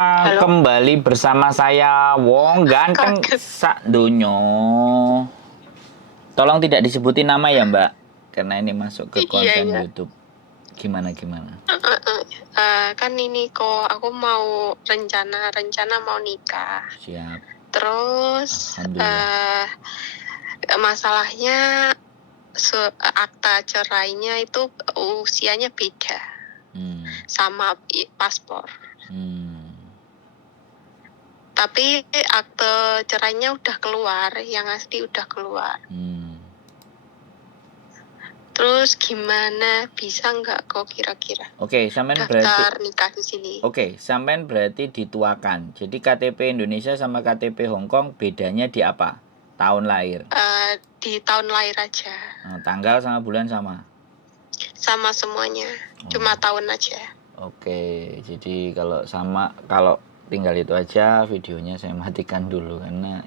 Halo, Kembali bersama saya Wong Ganteng kaget. sak dunyo. Tolong tidak disebutin nama ya Mbak, karena ini masuk ke Iya, konten iya. YouTube. Gimana? Kan ini kok aku mau rencana mau nikah. Siap. Terus Alhamdulillah. masalahnya akta cerainya itu usianya beda Hmm. sama paspor. Tapi akte cerainya udah keluar, yang asli udah keluar. Terus gimana, bisa nggak kok kira-kira Oke, sampean daftar berarti nikah di sini? sampean berarti dituakan. Jadi KTP Indonesia sama KTP Hong Kong bedanya di apa? Tahun lahir. Di tahun lahir aja, Tanggal sama bulan sama. sama semuanya, cuma tahun aja. Oke, jadi kalau tinggal itu aja, videonya saya matikan dulu karena